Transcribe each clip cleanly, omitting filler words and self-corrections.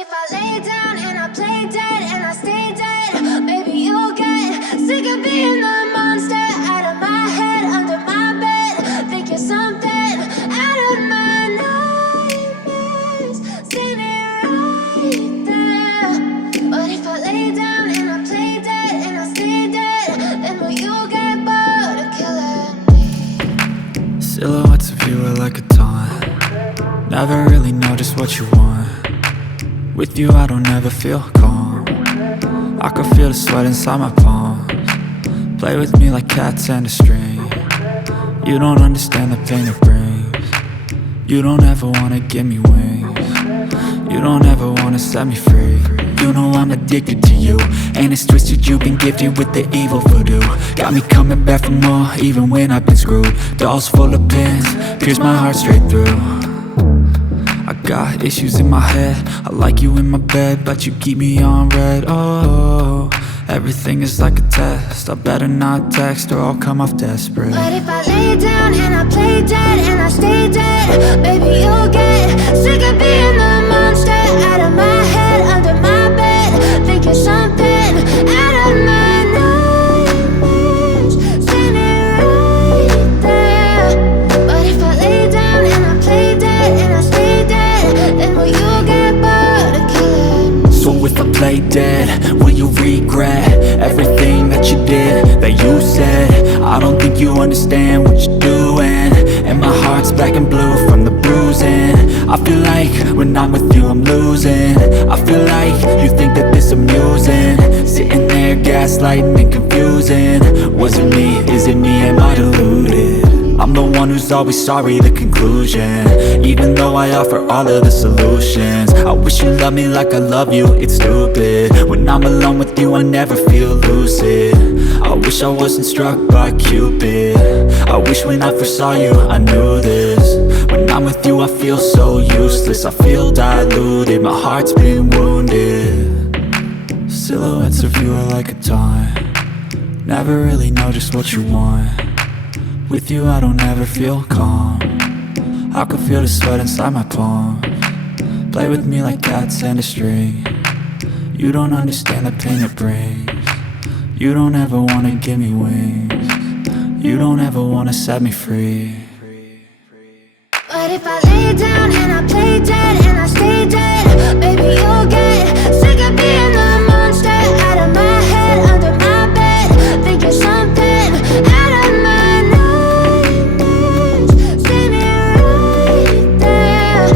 if I lay down and I play dead and I stay dead, maybe you'll get sick of being the monster out of my head, under my bed. Think you're something out of my nightmares, standing right there. But if I lay down and I play dead and I stay dead, then will you get bored of killing me? Silhouettes of you are like a taunt. Never really know just what you want. With you I don't ever feel calm. I can feel the sweat inside my palms. Play with me like cats and a string. You don't understand the pain it brings. You don't ever wanna give me wings. You don't ever wanna set me free. You know I'm addicted to you, and it's twisted, you've been gifted with the evil voodoo. Got me coming back for more, even when I've been screwed. Dolls full of pins, pierce my heart straight through. I got issues in my head, I like you in my bed, but you keep me on red. Oh, everything is like a test, I better not text or I'll come off desperate. But if I lay down and I play dead and I stay dead, baby you'll get sick of being the monster out of my head, under my bed. Think you're something out of my nightmares, standing right there. But if I lay down and I play dead and I stay dead, then will you get bored of killing me? So if I play dead, will you regret everything that you did, that you said? I don't think you understand what you're doing, and my heart's black and blue from the bruising. I feel like when I'm with you I'm losing. I feel like you think that this amusing, sitting there gaslighting and confusing. Was it me? Is it me? Am I deluded? I'm the one who's always sorry, the conclusion, even though I offer all of the solutions. I wish you loved me like I love you, it's stupid. When I'm alone with you I never feel lucid. I wish I wasn't struck by Cupid. I wish when I first saw you I knew this. When I'm with you I feel so useless, I feel diluted, my heart's been wounded. Silhouettes of you are like a taunt. Never really know just what you want. With you I don't ever feel calm. I can feel the sweat inside my palms. Play with me like cats and a string. You don't understand the pain it brings. You don't ever wanna give me wings. You don't ever wanna set me free. But if I lay down and I play dead and I stay dead, baby you'll get sick of being the monster out of my head, under my bed. Think you're something out of my nightmares, standing right there.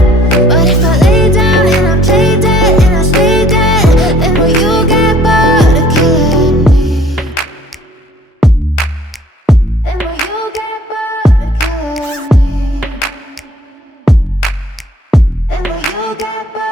But if I lay down and I play dead and I stay dead, then will you get bored of killing me? Then will you get bored of killing me? And will you get back?